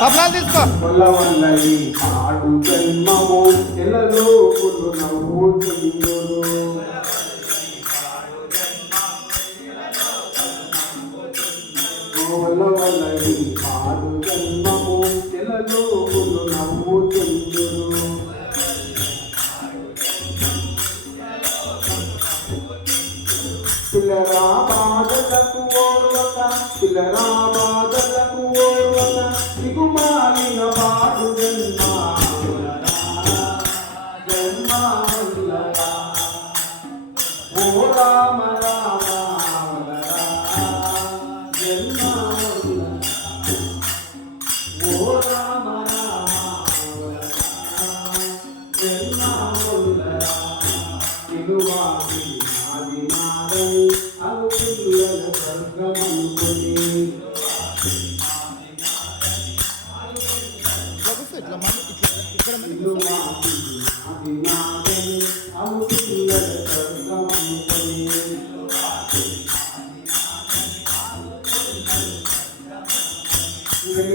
తబలాలు తీసుకో. వల్లవల్లవి ఆడు జన్మము ఎలలోకులు నవ్వుతుందురు. వల్లవల్లవి ఆడు జన్మము ఎలలోకులు నవ్వుతుందురు. పిల్లరా బాధలకు ఓర్వక పిల్లరా బాధలకు ఓర్వక దిగుమాలిన వాడు జన్మాలరా జన్మాలరా ఓ రామ రామలరా జన్మాలరా ఓ రామ రామలరా జన్మాలరా ఇలువాది నాది నాదని అను పిల్లల స్వర్గమనుకొని ఇలువాది నాది నాదని అను పిల్లల స్వర్గమనుకొని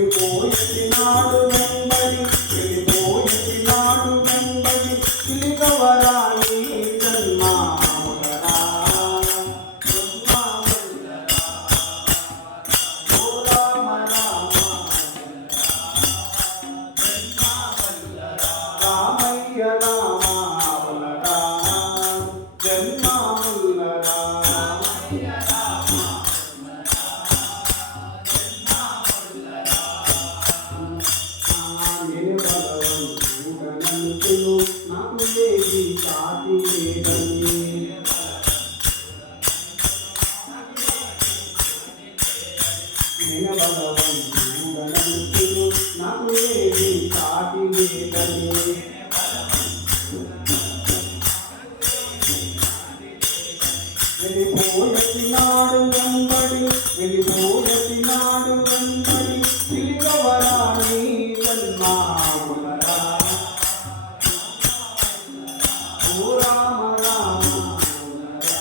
వెళ్ళిపోయినాడు వెంబడి వెళ్ళిపోయినాడు వెంబడి తిరిగవరాని జన్మాలరా జన్మాలరా ఓ రామ రామ రామయ్య రామలరా జన్మాలరా నాకు ఏది సాటి లేదని భగవంతుడు నాకు ఏది సాటి లేదని వెళ్ళిపోయినాడు వెంబడి వెళ్ళిపోయినాడు వెంబడి తిరిగవరాని జన్మాలరా ఓ రామ రామలరా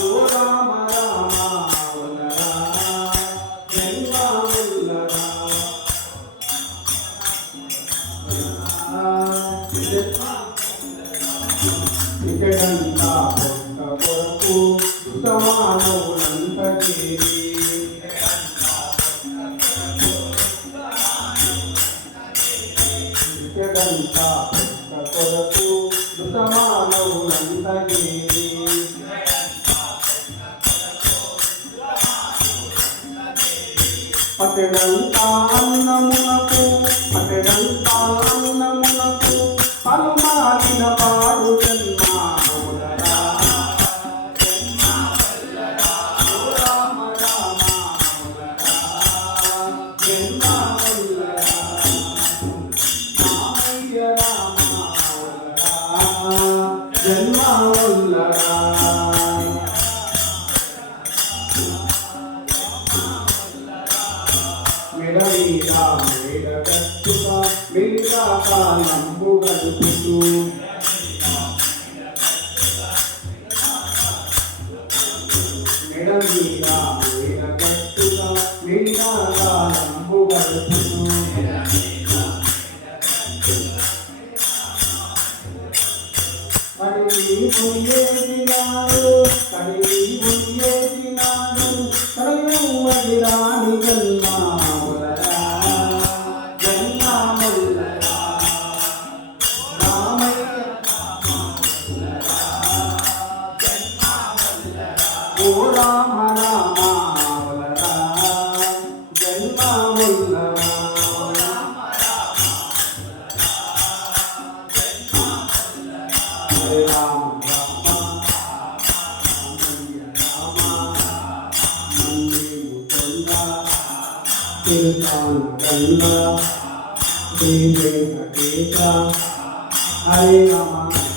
ఓ రామ రామలరా జన్మాలరా ఇక్కడంతా పొట్ట కొరకు సమానవులంత చేరి ఇక్కడంతా పొట్ట కొరకు సమానవులంత చేరి పట్టడంతా అన్నమునకు పట్టడంతా అన్నమునకు పలుమాలిన పాడు జన్మాలరా ఓ రామ రామలరా జన్మాలరా రామయ్య రామలరా జన్మాలరా మెడమీదా మేడగట్టుగా మెలిగా కాలంబు గడుపుతూ మెడమీదా మేడగట్టుగా మెలిగా కాలంబు గడుపుతూ కడిగి ముయ్యేసినాడు కడిగి ముయ్యేసినాడు కడయువడి రాని జన్మాలరా జన్మాలరా రామయ్య ఓ రామ రామలరా జన్మాలరా హరే రామ రామ హరే రామ